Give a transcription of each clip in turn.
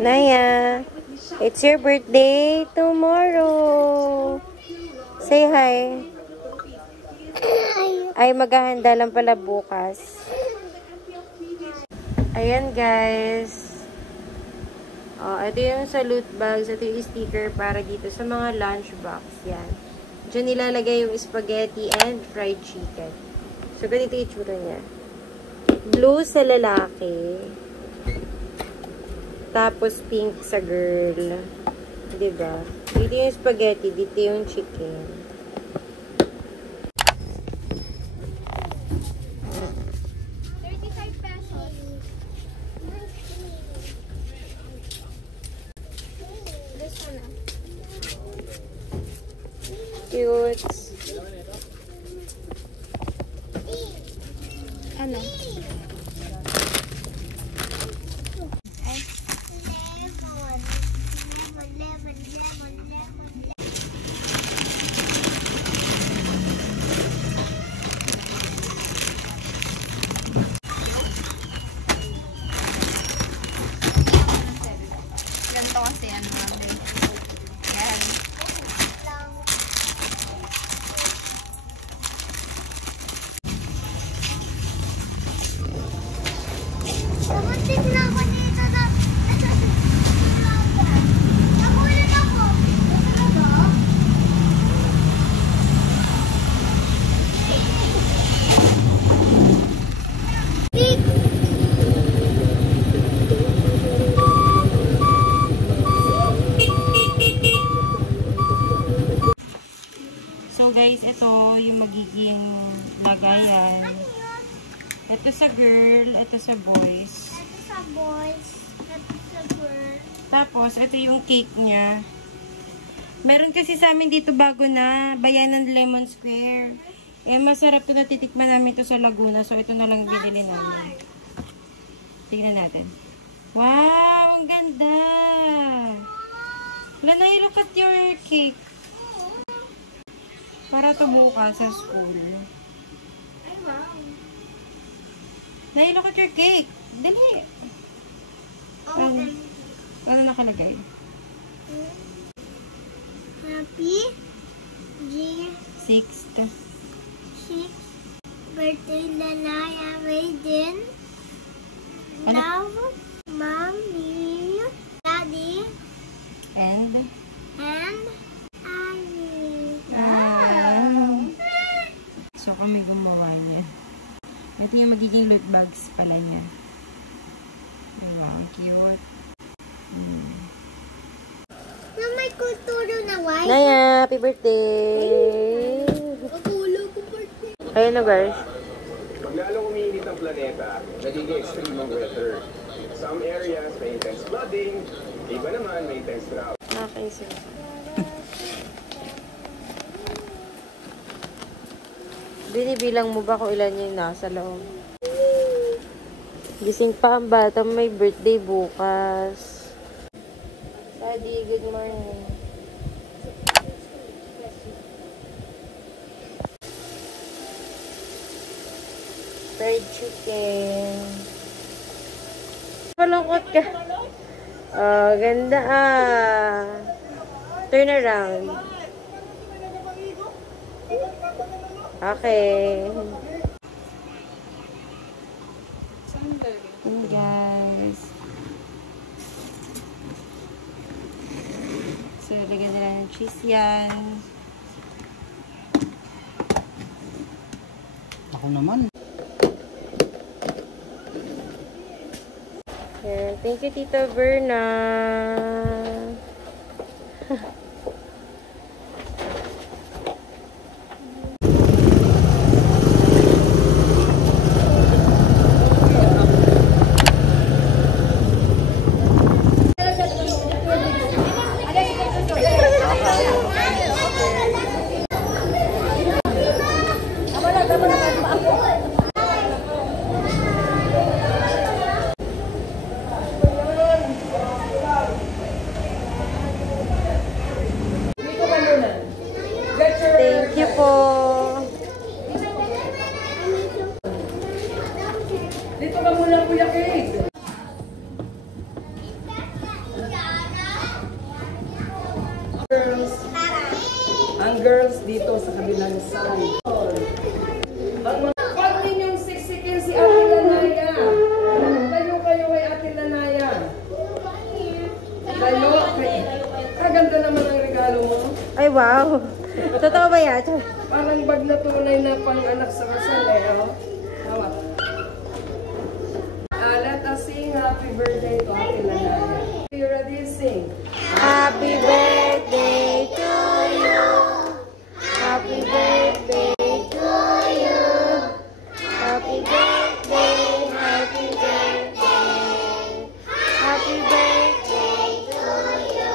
Naya, it's your birthday tomorrow. Say hi. Ay, maghahanda lang pala bukas. Ayan, guys. Oh, ito yung sa loot bags. Ito yung sticker para dito sa mga lunch box. Yan. Diyan nilalagay yung spaghetti and fried chicken. So, ganito yung itsura niya. Blue sa lalaki. Tapos, pink sa girl. Diba? Dito yung spaghetti. Dito yung chicken. ₱35. This one. Cute. Ano? Ganito kasi ano namin. Yan. Nakuntik na ako dito na. Nakulit ako. So, guys, ito yung magiging lagayan. Ito sa girl, ito sa boys. Ito sa boys. Ito sa girl. Tapos, ito yung cake niya. Meron kasi sa amin dito bago na Bayanan Lemon Square. Eh, masarap to, natitikman namin to sa Laguna. So, ito na lang binili namin. Tingnan natin. Wow! Ang ganda! Lanay, look at your cake. Para to bukas sa school. Ay, wow. Nay, look at your cake. Dali. Okay. Ano nakalagay? Happy Sixth. G6 birthday Lanaya Raiden. Ano? Love, Mommy, Daddy, And? Annie. Wow. So, kami gumawa niya. Ito yung magiging loot bags pala niya. Wow, cute. Na may kulturo na white. Naya, happy birthday! Matulog ko birthday. Ayun na, guys. Pag lalong umiinit ang planeta, nagiging extreme ang weather. Some areas may intense flooding, iba naman may intense drought. Okay, sir. Binibilang mo ba kung ilan yung nasa loob? Gising pa ang bata, may birthday bukas. Daddy, good morning. Fried chicken. Malungkot ka. Oh, ganda ah. Turn around. Okay. Hey guys. So, lagyan nila ng cheese yan. Ako naman. Ayan. Thank you, Tita Verna. girls dito sa kabilang side. Ang mga wag ninyong siksikin si Ate Lanaya. Tayo kayo kay Ate Lanaya. Tayo. Kaganda naman ang regalo mo. Ay, wow. Totoo ba yan? Parang bag na tunay na pang-anak sa kasal eh. Oh. Hawak. Let us sing happy birthday to Ate Lanaya. You ready? Sing. Happy birthday to you. Happy birthday to you. Happy birthday, happy birthday. Happy birthday to you.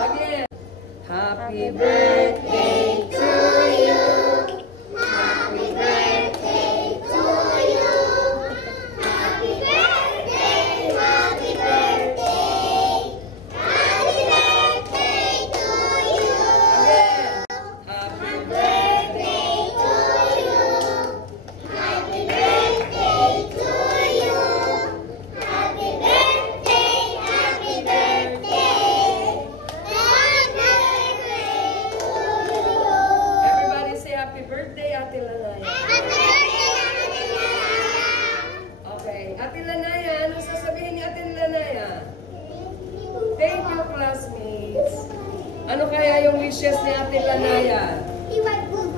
Again. Happy Happy birthday. birthday to you. Happy birthday to you. Happy birthday, happy birthday. Happy birthday to you. Again. Happy Birthday to you. Happy birthday to you. Happy birthday, happy birthday. Happy birthday to you. Everybody say happy birthday, Ate Lanaya. Okay. Ate Lanaya, ano sasabihin ni Ate Lanaya? Thank you, classmates. Ano kaya yung wishes ni Ate Lanaya?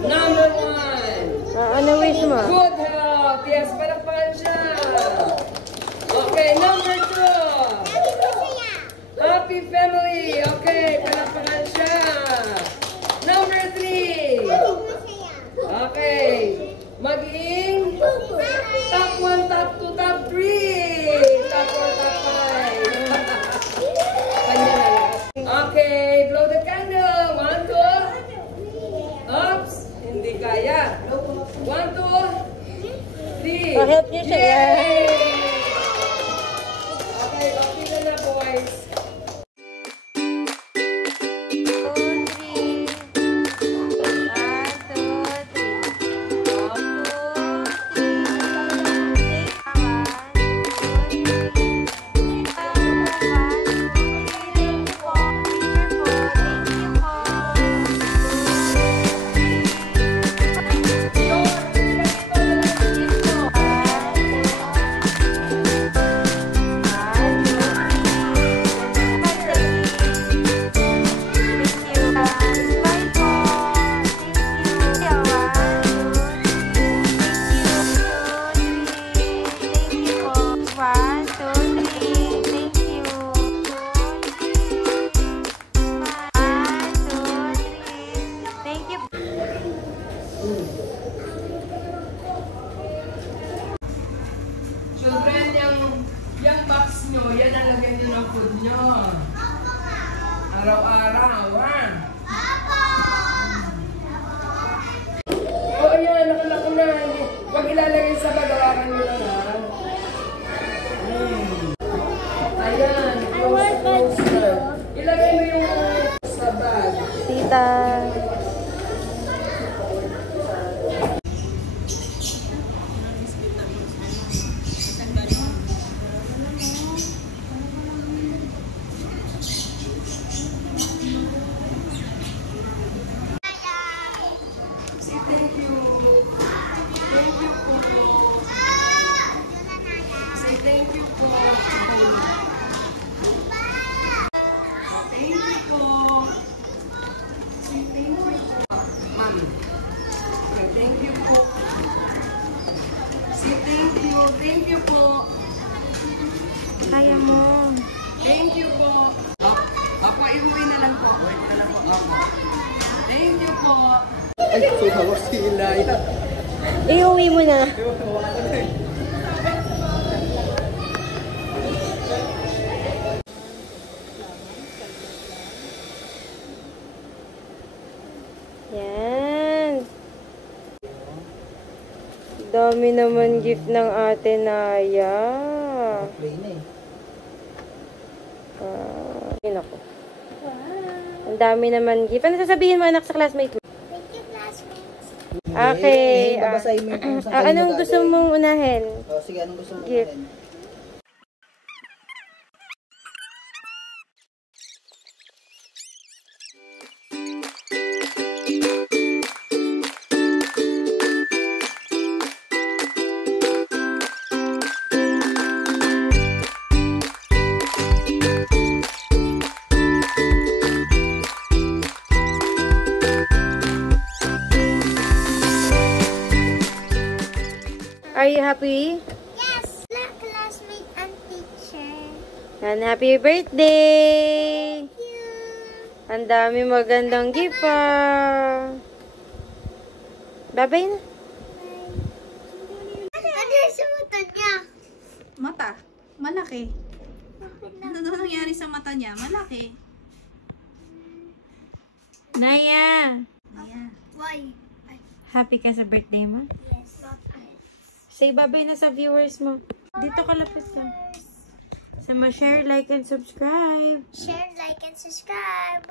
Number 1. Ano wish mo? Good health. Yes, palakpakan siya. Okay, number 2. Happy family. Okay, palakpakan siya. Number 3. Okay. Maging top 1, top 2, top 3. Top 4, top 5. Kanya na lang. Okay, blow the candle. 1, 2. Oops, hindi kaya. 1, 2, 3. Oh, help niyo siya. Yay! Okay, okay na boys. 'Iuwi mo na. Yan. Dami naman gift ng Ate Naya. Yun ako. Ang dami naman gift. Ano sasabihin mo anak sa classmate mo? Thank you, classmates. Okay. Babasahin mo yung kung saan kayo Anong gusto nag-attend. mong unahin? Oh, sige, anong gusto mo Gift. unahin? happy? Yes. Classmate and teacher. And happy birthday! Thank you. Ang dami magandang gift pa. Bye-bye na. Ano yung sumutan niya? Mata. Malaki. Ano nangyari sa mata niya? Malaki. Naya, Ayan. Why? happy ka sa birthday mo? Yes. Say bye-bye na sa viewers mo. Dito ka lapit ka. Sa share, like, and subscribe. Share, like, and subscribe.